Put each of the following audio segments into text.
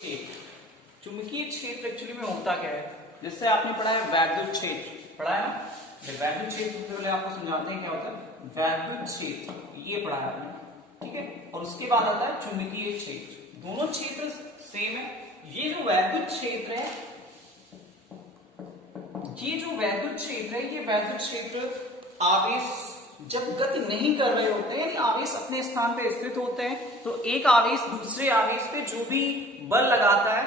क्षेत्र। चुंबकीय क्षेत्र एक्चुअली में होता क्या है, जिससे आपने पढ़ा है वैद्युत क्षेत्र, पढ़ा है ना। वैद्युत क्षेत्र सबसे पहले आपको समझाते हैं क्या होता है वैद्युत क्षेत्र, ये पढ़ा है आपने, ठीक है। और उसके बाद आता है चुंबकीय क्षेत्र। दोनों क्षेत्र सेम है। ये जो वैद्युत क्षेत्र है, ये वैद्युत क्षेत्र आवेश जब गति नहीं कर रहे होते हैं, यानी आवेश अपने स्थान पे स्थित होते हैं, तो एक आवेश दूसरे आवेश पे जो भी बल लगाता है,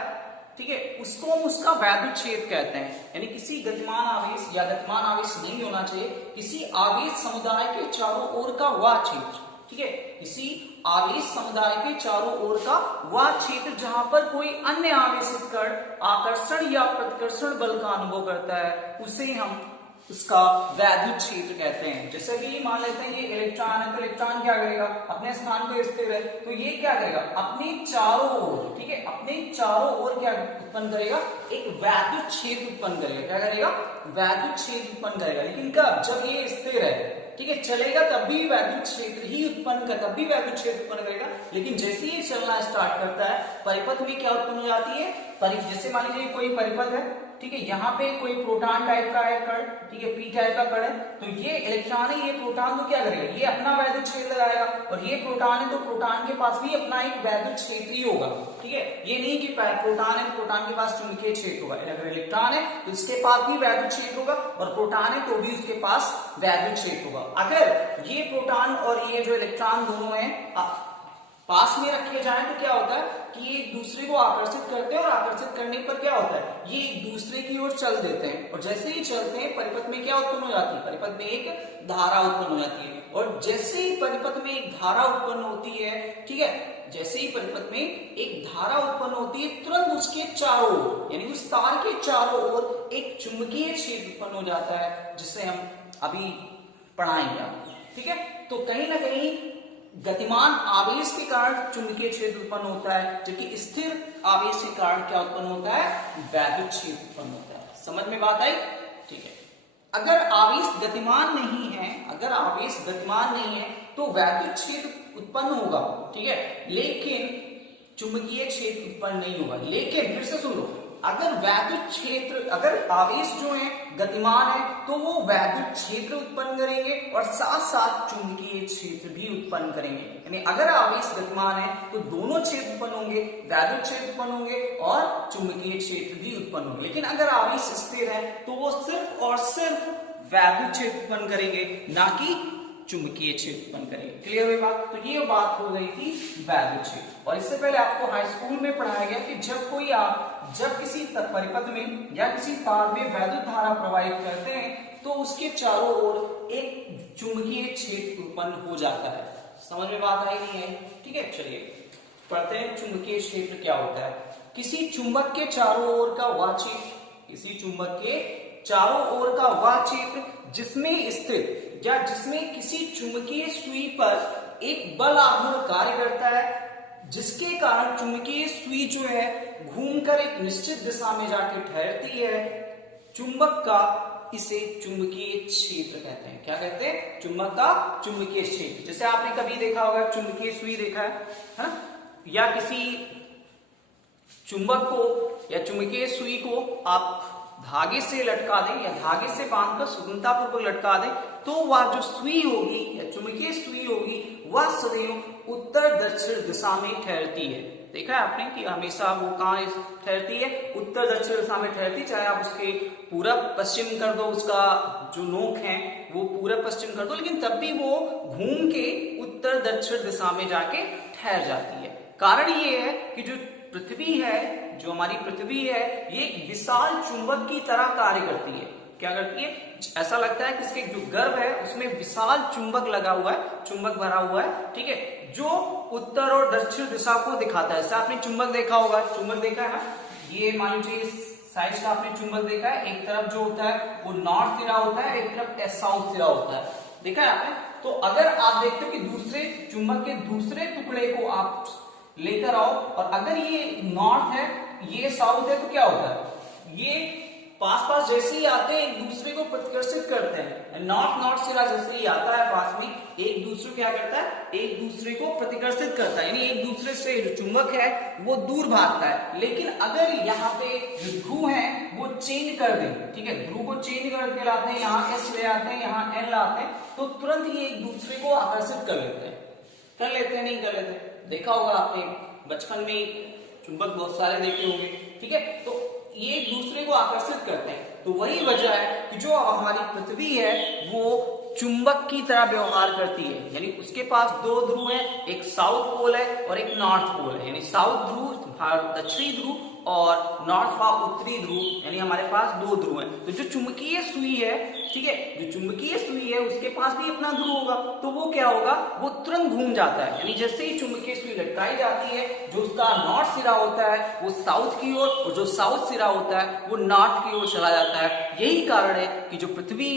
ठीक है, उसको हम उसका वैद्युत क्षेत्र कहते हैं। यानी किसी गतिमान आवेश या गतिमान आवेश नहीं होना चाहिए, किसी आवेश समुदाय के चारों ओर का वह क्षेत्र, ठीक है, किसी आवेश समुदाय के चारों ओर का वह क्षेत्र जहां पर कोई अन्य आवेशित कण आकर्षण या प्रतिकर्षण बल का अनुभव करता है, उसे हम उसका वैद्युत क्षेत्र कहते हैं। जैसे भी मान लेते हैं ये इलेक्ट्रॉन है, तो इलेक्ट्रॉन क्या करेगा, अपने स्थान पर स्थिर है, तो ये क्या करेगा, अपने चारों ओर, ठीक है, अपने चारों ओर क्या उत्पन्न करेगा, एक वैद्युत क्षेत्र उत्पन्न करेगा। क्या करेगा, वैद्युत क्षेत्र उत्पन्न करेगा। लेकिन कब, जब ये स्थिर है, ठीक है, चलेगा तब भी वैद्युत क्षेत्र ही उत्पन्न कर, तब भी वैद्युत क्षेत्र उत्पन्न करेगा। लेकिन जैसे ही चलना स्टार्ट करता है, परिपथ में क्या उत्पन्न हो जाती है, जैसे मान लीजिए कोई परिपथ है, ठीक है, यहाँ पे कोई प्रोटॉन टाइप का है कण, ठीक है, पी टाइप का कण है, तो ये इलेक्ट्रॉन है, ये प्रोटॉन, तो क्या करेगा, ये अपना वैद्युत क्षेत्र लगाएगा, और ये प्रोटॉन है तो प्रोटॉन के पास भी अपना एक वैद्युत क्षेत्र ही होगा, ठीक है। ये नहीं कि प्रोटॉन है, प्रोटॉन के पास चुंबकीय क्षेत्र होगा, अगर इलेक्ट्रॉन है तो इसके पास भी वैद्युत क्षेत्र होगा, और प्रोटॉन है तो भी उसके पास वैद्युत क्षेत्र होगा। अगर ये प्रोटॉन और ये जो इलेक्ट्रॉन दोनों है पास में रखे जाएं तो क्या होता है कि ये एक दूसरे को आकर्षित करते हैं, और आकर्षित करने पर क्या होता है, ये एक दूसरे की ओर चल देते हैं, और जैसे ही चलते हैं परिपथ में क्या उत्पन्न हो जाती है, परिपथ में एक धारा उत्पन्न हो जाती है। और जैसे ही परिपथ में एक धारा उत्पन्न होती है, ठीक है, जैसे ही परिपथ में एक धारा उत्पन्न होती है, तुरंत उसके चारों ओर, यानी उस तार के चारों ओर एक चुंबकीय क्षेत्र उत्पन्न हो जाता है, जिसे हम अभी पढ़ाएंगे, ठीक है। तो कहीं ना कहीं गतिमान आवेश के कारण चुंबकीय क्षेत्र उत्पन्न होता है, जबकि स्थिर आवेश के कारण क्या उत्पन्न होता है, वैद्युत क्षेत्र उत्पन्न होता है। समझ में बात आई, ठीक है। अगर आवेश गतिमान नहीं है, तो वैद्युत क्षेत्र उत्पन्न होगा, ठीक है, लेकिन चुंबकीय क्षेत्र उत्पन्न नहीं होगा। लेकिन फिर से सुन लो, अगर आवेश जो है गतिमान है, तो वो वैद्युत क्षेत्र उत्पन्न करेंगे और साथ साथ चुंबकीय क्षेत्र भी उत्पन्न करेंगे। यानी अगर आवेश गतिमान है तो दोनों क्षेत्र उत्पन्न होंगे, वैद्युत क्षेत्र उत्पन्न होंगे और चुंबकीय क्षेत्र भी उत्पन्न होंगे। लेकिन अगर आवेश स्थिर है तो वो सिर्फ और सिर्फ वैद्युत क्षेत्र उत्पन्न करेंगे, ना कि चुंबकीय क्षेत्र उत्पन्न करेंगे। क्लियर हुई बात। तो ये बात हो गई थी वैद्युत क्षेत्र। और इससे पहले आपको हाई स्कूल में पढ़ाया गया कि जब किसी परिपथ में या किसी तार में वैद्युत धारा प्रवाहित करते हैं, तो उसके चारों ओर एक चुंबकीय क्षेत्र उत्पन्न हो जाता है। समझ में बात आई नहीं है, ठीक है। चलिए पढ़ते हैं चुंबकीय क्षेत्र क्या होता है। किसी चुंबक के चारों ओर का वह क्षेत्र जिसमें स्थित या जिसमें किसी चुंबकीय सुई पर एक बल आघूर्ण कार्य करता है, जिसके कारण चुंबकीय सुई जो है घूमकर एक निश्चित दिशा में जाके ठहरती है, चुंबक का इसे चुंबकीय क्षेत्र कहते हैं। क्या कहते हैं, चुंबक का चुंबकीय क्षेत्र। जैसे आपने कभी देखा होगा, चुंबकीय सुई देखा है ना, या किसी चुंबक को या चुंबकीय सुई को आप धागे से लटका दें या धागे से बांधकर सुगमतापूर्वक लटका दें, तो वह जो सुई होगी या चुंबकीय सुई होगी, वह सदैव उत्तर दक्षिण दिशा में ठहरती है। देखा है आपने कि हमेशा वो कहाँ ठहरती है, उत्तर दक्षिण दिशा में ठहरती। चाहे आप उसके पूरब पश्चिम कर दो, उसका जो नोक है वो पूरब पश्चिम कर दो, लेकिन तब भी वो घूम के उत्तर दक्षिण दिशा में जाके ठहर जाती है। कारण ये है कि जो हमारी पृथ्वी है, ये एक विशाल चुंबक की तरह कार्य करती है। क्या करती है, ऐसा लगता है कि इसके जो गर्भ है उसमें विशाल चुंबक लगा हुआ है, चुंबक भरा हुआ है, ठीक है, जो उत्तर और दक्षिण दिशा को दिखाता है। जैसे आपने चुंबक देखा होगा, चुंबक देखा है ना, ये मान लीजिए इस साइज का आपने चुंबक देखा है, एक तरफ जो होता है वो नॉर्थ सिरा होता है, एक तरफ साउथ सिरा होता है, देखा है आपने। तो अगर आप देखते हो कि दूसरे चुंबक के दूसरे टुकड़े को आप लेकर आओ, और अगर ये नॉर्थ है ये साउथ है, तो क्या होता है, ये पास पास जैसे ही आते हैं एक दूसरे को प्रतिकर्षित करते हैं। नॉर्थ सिरा जैसे ही आता है पास में, एक दूसरे को क्या करता है, एक दूसरे को प्रतिकर्षित करता है, यानी एक दूसरे से जो चुंबक है वो दूर भागता है। लेकिन अगर यहाँ पे जो ध्रुव है वो चेंज कर दें, ठीक है, ध्रुव को चेंज करके लाते हैं, यहाँ एस ले आते हैं, यहाँ एन लाते हैं, तो तुरंत ही एक दूसरे को आकर्षित कर लेते हैं। कर लेते हैं, नहीं कर लेते? देखा होगा आपने बचपन में चुंबक बहुत सारे देखे होंगे, ठीक है, तो ये एक दूसरे को आकर्षित करते हैं। तो वही वजह है कि जो हमारी पृथ्वी है वो चुंबक की तरह व्यवहार करती है, यानी उसके पास दो ध्रुव है, एक साउथ पोल है और एक नॉर्थ पोल है, यानी साउथ ध्रुव दक्षिणी ध्रुव और नॉर्थ वा उत्तरी ध्रुव, यानी हमारे पास दो ध्रुव हैं। तो जो चुंबकीय सुई है, ठीक है, जो चुंबकीय सुई है उसके पास भी अपना ध्रुव होगा, तो वो क्या होगा, वो तुरंत घूम जाता है, यानी जैसे ही चुंबकीय सुई लटकाई जाती है, जो उसका नॉर्थ सिरा होता है वो साउथ की ओर और जो साउथ सिरा होता है वो नॉर्थ की ओर चला जाता है। यही कारण है कि जो पृथ्वी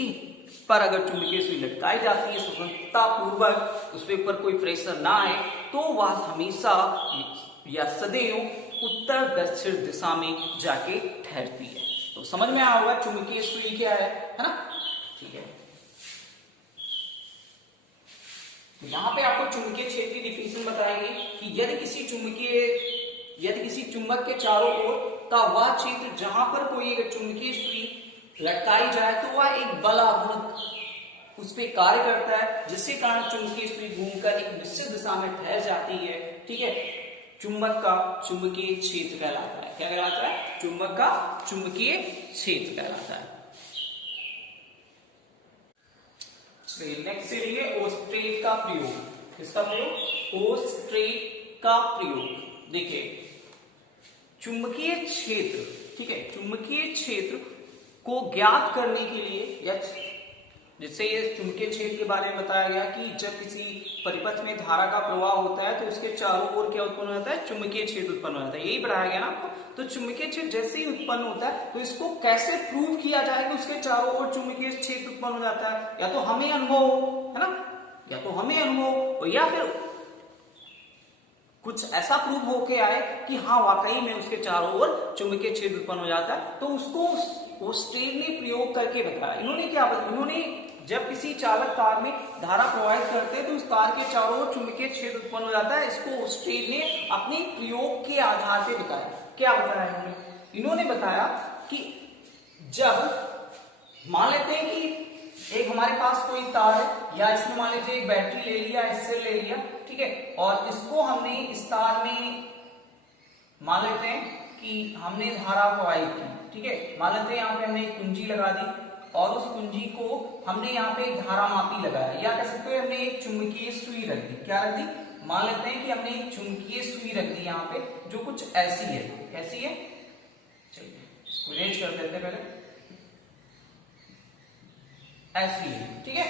पर अगर चुंबकीय सुई लटकाई जाती है स्वतंत्रता पूर्वक, उसके ऊपर कोई प्रेशर ना आए, तो वह हमेशा या सदैव उत्तर दक्षिण दिशा में जाके ठहरती है। तो समझ में आया होगा चुंबकीय सुई क्या है ना? ठीक है, तो यहां पे आपको चुंबकीय क्षेत्र की डिफिनेशन बताएगी कि यदि किसी चुंबक के चारों ओर का वह क्षेत्र जहां पर कोई एक चुंबकीय सुई लटकाई जाए तो वह एक बल आघूर्ण उस पर कार्य करता है, जिसके कारण चुंबकीय सुई घूमकर एक निश्चित दिशा में ठहर जाती है। ठीक है, चुंबक का चुंबकीय क्षेत्र कहलाता है। क्या कहलाता है? चुंबक का चुंबकीय क्षेत्र कहलाता है। नेक्स्ट चलिए ओस्टेट का प्रयोग। किसका प्रयोग? ओस्टेट का प्रयोग। देखिए चुंबकीय क्षेत्र, ठीक है, चुंबकीय क्षेत्र को ज्ञात करने के लिए या जिससे ये चुंबकीय क्षेत्र के बारे में बताया गया कि जब किसी परिपथ में धारा का प्रवाह होता है तो उसके चारों ओर क्या उत्पन्न होता है? चुंबकीय क्षेत्र उत्पन्न हो जाता है। यही पढ़ाया गया ना आपको। तो चुंबकीय क्षेत्र जैसे ही उत्पन्न होता है तो इसको कैसे प्रूव किया जाए कि उसके चारों ओर चुंबकीय क्षेत्र उत्पन्न हो जाता है? या तो हमें अनुभव हो, है ना, या तो हमें अनुभव हो, या फिर कुछ ऐसा प्रूव होके आए कि हाँ वाकई में उसके चारों ओर चुंबकीय क्षेत्र उत्पन्न हो जाता है। तो उसको ओस्टेट ने प्रयोग करके बताया। इन्होंने क्या बताया? इन्होंने जब किसी चालक तार में धारा प्रवाहित करते हैं तो उस तार के चारों ओर चुंबकीय क्षेत्र उत्पन्न हो जाता है। इसको ओस्टेट ने अपने प्रयोग के आधार पर बताया। क्या बताया इन्होंने बताया कि जब मान लेते हैं कि एक हमारे पास कोई तार है, या इसमें मान लीजिए एक बैटरी ले लिया, इससे ले लिया, ठीक है, और इसको हमने इस तार में मान लेते हैं कि हमने धारा प्रवाहित की, ठीक है, मान लेते हैं यहाँ पे हमने एक कुंजी लगा दी और उस कुंजी को हमने यहाँ पे एक धारा मापी लगाया, या कह सकते हो हमने एक चुंबकीय सुई रख दी। क्या रख दी? मान लेते हैं कि हमने एक चुंबकीय सुई रख दी यहाँ पे, जो कुछ ऐसी है। कैसी है? चलिए इसको अरेंज कर देते पहले। ऐसी है, ठीक है।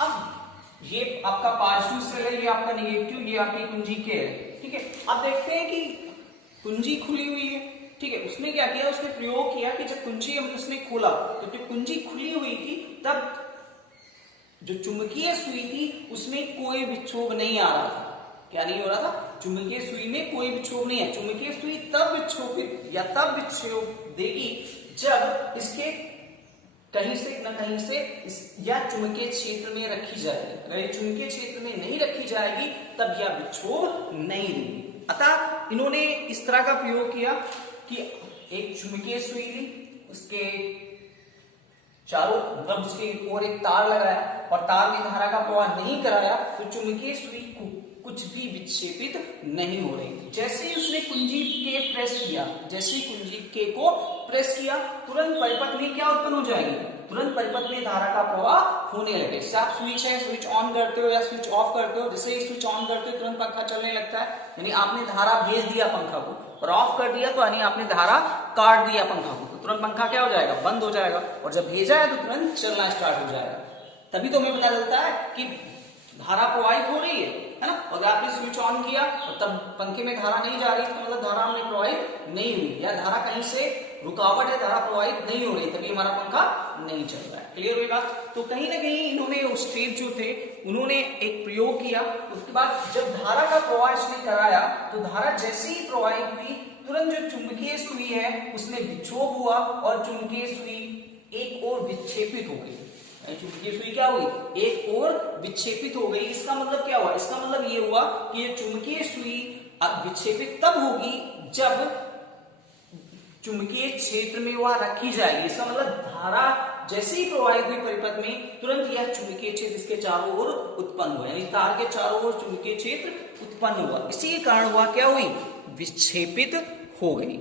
अब ये आपका पॉजिटिव सेल है, ये आपका नेगेटिव, ये आपकी कुंजी के है, ठीक है। अब देखते हैं कि कुंजी खुली हुई है, ठीक है। उसने क्या किया? उसने प्रयोग किया कि जब कुंजी उसने खोला तो जब कुंजी खुली हुई थी तब जो चुंबकीय सुई थी उसमें कोई विक्षोभ नहीं आ रहा था। क्या नहीं हो रहा था? चुंबकीय सुई में कोई विक्षोभ नहीं है। चुंबकीय सुई तब विक्षोभित या तब विक्षोभ देगी जब इसके कहीं से न कहीं से या चुंबकीय क्षेत्र में रखी जाएगी। अगर ये चुंबकीय क्षेत्र में नहीं रखी जाएगी तब यह विक्षोभ नहीं देगी। अतः इन्होंने इस तरह का प्रयोग किया कि एक चुंबकीय सुई ली, उसके चारों मतलब उसके ओर एक तार लगाया और तार में धारा का प्रवाह नहीं कराया तो चुंबकीय सुई को कुछ भी विक्षेपित नहीं हो रही थी। जैसे ही उसने कुंजी के प्रेस किया, जैसे ही कुंजी के को प्रेस किया, तुरंत परिपथ में क्या उत्पन्न हो जाएगी? तुरंत परिपथ में धारा का प्रवाह होने लगे। जैसे आप स्विच है, स्विच ऑन करते हो या स्विच ऑफ करते हो, जैसे ही स्विच ऑन करते हो तुरंत पंखा चलने लगता है, यानी आपने धारा भेज दिया पंखा को, और ऑफ कर दिया तो यानी आपने धारा काट दिया पंखा को, तो तुरंत पंखा क्या हो जाएगा? बंद हो जाएगा। और जब भेजा है तो तुरंत चलना स्टार्ट हो जाएगा। तभी तो हमें पता चलता है कि धारा प्रवाहित हो रही है ना। अगर आपने स्विच ऑन किया और तब पंखे में धारा नहीं जा रही तो मतलब धारा हमने प्रवाहित नहीं हुई, या धारा कहीं से रुकावट है, धारा प्रवाहित नहीं हो रही, तभी हमारा पंखा नहीं चल रहा है। क्लियर हुई बात? तो कहीं ना कहीं इन्होंने ओस्टेट जो थे उन्होंने एक प्रयोग किया। उसके बाद जब धारा का प्रवाह इसने कराया तो धारा जैसे ही प्रवाहित हुई तुरंत जो चुंबकीय सुई है उसमें विक्षोभ हुआ और चुंबकीय सुई एक और विक्षेपित हो गई। चुंबकीय सुई क्या हुई, एक और विक्षेपित हो गई। इसका मतलब क्या हुआ, इसका मतलब ये हुआ कि ये चुंबकीय सुई विक्षेपित तब होगी जब चुंबकीय क्षेत्र में वह रखी जाएगी। इसका मतलब धारा जैसे ही प्रवाहित हुई परिपथ में तुरंत यह चुंबकीय क्षेत्र इसके चारों ओर उत्पन्न हुआ, यानी तार के चारों ओर चुंबकीय क्षेत्र उत्पन्न हुआ। इसी के कारण वह क्या हुई, विक्षेपित हो गई।